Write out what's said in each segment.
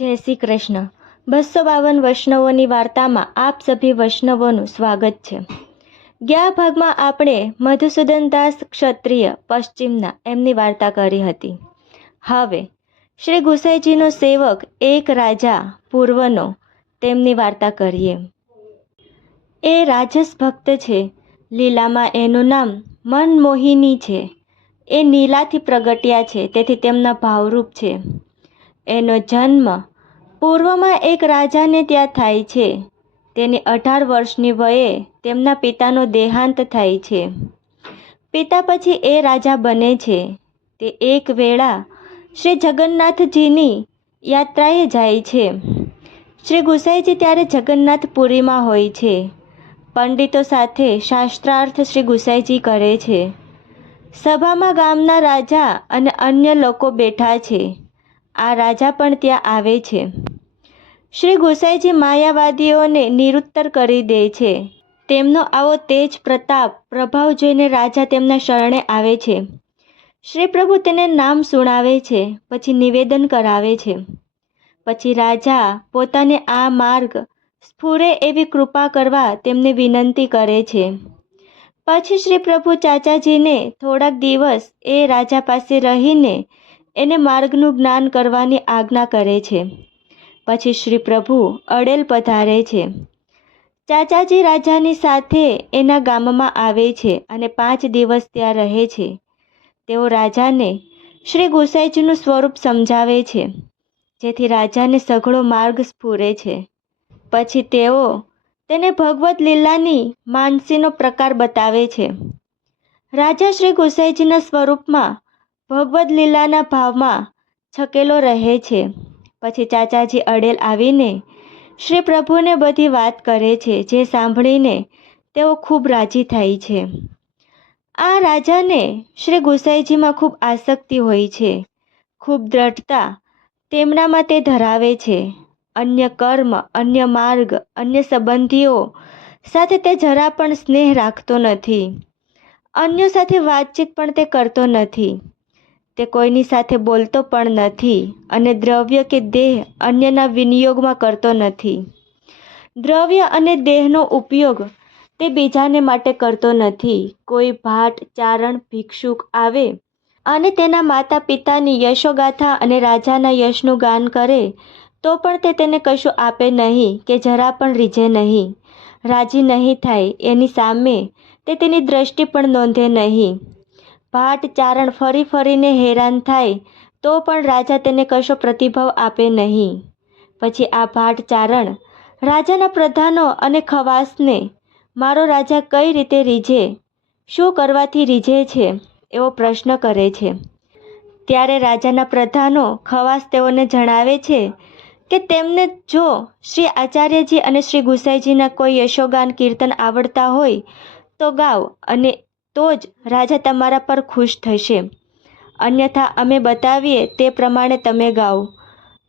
જય શ્રી કૃષ્ણ. બસો બાવન વૈષ્ણવોની વાર્તામાં આપ સભી વૈષ્ણવોનું સ્વાગત છે. ગયા ભાગમાં આપણે મધુસૂદનદાસ ક્ષત્રિય પશ્ચિમના એમની વાર્તા કરી હતી. હવે, શ્રી ગુસાઈજીનો સેવક એક રાજા પૂર્વનો તેમની વાર્તા કરીએ. એ રાજસ ભક્ત છે, લીલામાં એનું નામ મનમોહિની છે. એ નીલાથી પ્રગટ્યા છે, તેથી તેમના ભાવરૂપ છે. એનો જન્મ પૂર્વમાં એક રાજાને ત્યાં થાય છે. તેની અઢાર વર્ષની વયે તેમના પિતાનો દેહાંત થાય છે. પિતા પછી એ રાજા બને છે. તે એક વેળા શ્રી જગન્નાથજીની યાત્રાએ જાય છે. શ્રી ગુસાઈજી ત્યારે જગન્નાથપુરીમાં હોય છે. પંડિતો સાથે શાસ્ત્રાર્થ શ્રી ગુસાઈજી કરે છે. સભામાં ગામના રાજા અને અન્ય લોકો બેઠા છે. આ રાજા પણ ત્યાં આવે છે. શ્રી ગોસાઈજી માયાવાદીઓને નિરુત્તર કરી દે છે. તેમનો આવો તેજ પ્રતાપ, પ્રભાવ જોઈને રાજા તેમના શરણે આવે છે. શ્રી પ્રભુ તેને નામ સુણાવે છે, પછી નિવેદન કરાવે છે. પછી રાજા પોતાને આ માર્ગ સ્ફુરે એવી કૃપા કરવા તેમને વિનંતી કરે છે. પછી શ્રી પ્રભુ ચાચાજીને થોડાક દિવસ એ રાજા પાસે રહીને એને માર્ગનું જ્ઞાન કરવાની આજ્ઞા કરે છે. પછી શ્રી પ્રભુ અડેલ પધારે છે. ચાચાજી રાજાની સાથે એના ગામમાં આવે છે અને પાંચ દિવસ ત્યાં રહે છે. તેઓ રાજાને શ્રી ગુસાઈજીનું સ્વરૂપ સમજાવે છે, જેથી રાજાને સઘળો માર્ગ સ્ફૂરે છે. પછી તેઓ તેને ભગવત લીલાની માનસીનો પ્રકાર બતાવે છે. રાજા શ્રી ગુસાઈજીના સ્વરૂપમાં ભગવદ લીલાના ભાવમાં છકેલો રહે છે. પછી ચાચાજી અડેલ આવીને શ્રી પ્રભુને બધી વાત કરે છે, જે સાંભળીને તેઓ ખૂબ રાજી થાય છે. આ રાજાને શ્રી ગુસાઈજીમાં ખૂબ આસક્તિ હોય છે. ખૂબ દ્રઢતા તેમનામાં તે ધરાવે છે. અન્ય કર્મ, અન્ય માર્ગ, અન્ય સંબંધીઓ સાથે તે જરા પણ સ્નેહ રાખતો નથી. અન્યો સાથે વાતચીત પણ તે કરતો નથી. તે કોઈની સાથે બોલતો પણ નથી અને દ્રવ્ય કે દેહ અન્યના વિનિયોગમાં કરતો નથી. દ્રવ્ય અને દેહનો ઉપયોગ તે બીજાને માટે કરતો નથી. કોઈ ભાટ, ચારણ, ભિક્ષુક આવે અને તેના માતા પિતાની યશોગાથા અને રાજાના યશનું ગાન કરે, તો પણ તે તેને કશું આપે નહીં કે જરા પણ રીઝે નહીં. રાજી નહીં થાય એની સામે તે તેની દ્રષ્ટિ પણ નોંધે નહીં. ભાટ ચારણ ફરી ફરીને હેરાન થાય, તો પણ રાજા તેને કશો પ્રતિભાવ આપે નહીં. પછી આ ભાટ ચારણ રાજાના પ્રધાનો અને ખવાસને, મારો રાજા કઈ રીતે રીઝે? શું કરવાથી રીઝે છે? એવો પ્રશ્ન કરે છે. ત્યારે રાજાના પ્રધાનો ખવાસ તેઓને જણાવે છે કે તેમને જો શ્રી આચાર્યજી અને શ્રી ગુસાઈજીના કોઈ યશોગાન કીર્તન આવડતા હોય, તો ગાઓ અને તો જ રાજા તમારા પર ખુશ થશે. અન્યથા અમે બતાવીએ તે પ્રમાણે તમે ગાઓ.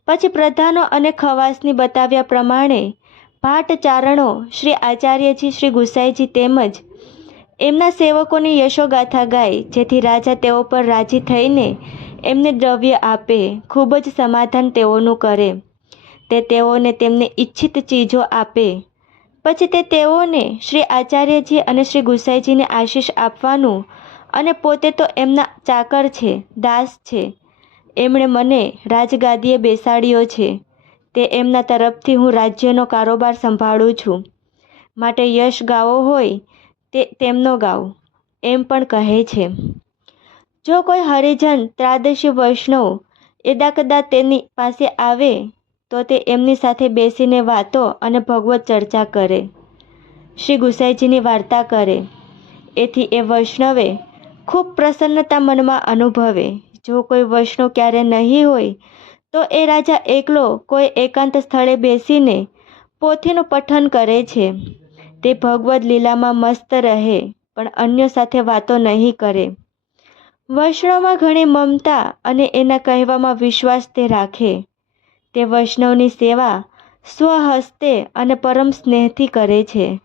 પછી પ્રધાનો અને ખવાસની બતાવ્યા પ્રમાણે ભાટ ચારણો શ્રી આચાર્યજી શ્રી ગુસાઈજી તેમજ એમના સેવકોની યશોગાથા ગાય, જેથી રાજા તેઓ પર રાજી થઈને એમને દ્રવ્ય આપે, ખૂબ જ સમાધાન તેઓનું કરે. તે તેઓને તેમને ઈચ્છિત ચીજો આપે. પછી તે તેઓને શ્રી આચાર્યજી અને શ્રી ગુસાઈજીને આશીષ આપવાનું અને પોતે તો એમના ચાકર છે, દાસ છે. એમણે મને રાજગાદીએ બેસાડ્યો છે. તે એમના તરફથી હું રાજ્યનો કારોબાર સંભાળું છું. માટે યશ ગાવો હોય તે તેમનો ગાઓ એમ પણ કહે છે. જો કોઈ હરિજન ત્રાદશી વૈષ્ણવ એદાકદા તેની પાસે આવે તો તે એમની સાથે બેસીને વાતો અને ભગવત ચર્ચા કરે. શ્રી ગુસાઈજીની વાર્તા કરે. એથી એ વૈષ્ણવે ખૂબ પ્રસન્નતા મનમાં અનુભવે. જો કોઈ વૈષ્ણવ ક્યારે નહીં હોય, તો એ રાજા એકલો કોઈ એકાંત સ્થળે બેસીને પોથીનું પઠન કરે છે. તે ભગવદ લીલામાં મસ્ત રહે, પણ અન્યો સાથે વાતો નહીં કરે. વૈષ્ણવમાં ઘણી મમતા અને એના કહેવામાં વિશ્વાસ તે રાખે. તે વૈષ્ણવની સેવા સ્વહસ્તે અને પરમ સ્નેહથી કરે છે.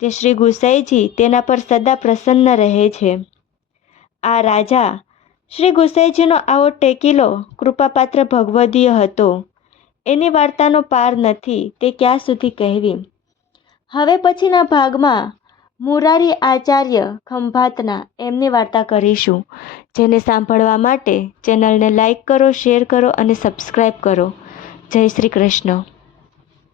તે શ્રી ગુસાઈજી તેના પર સદા પ્રસન્ન રહે છે. આ રાજા શ્રી ગુસાઈજીનો આવો ટેકીલો કૃપાપાત્ર ભગવદીય હતો. એની વાર્તાનો પાર નથી તે ક્યાં સુધી કહેવી? હવે પછીના ભાગમાં મુરારી આચાર્ય ખંભાતના એમની વાર્તા કરીશું, જેને સાંભળવા માટે ચેનલને લાઈક કરો, શેર કરો અને સબસ્ક્રાઈબ કરો. જય શ્રી કૃષ્ણ.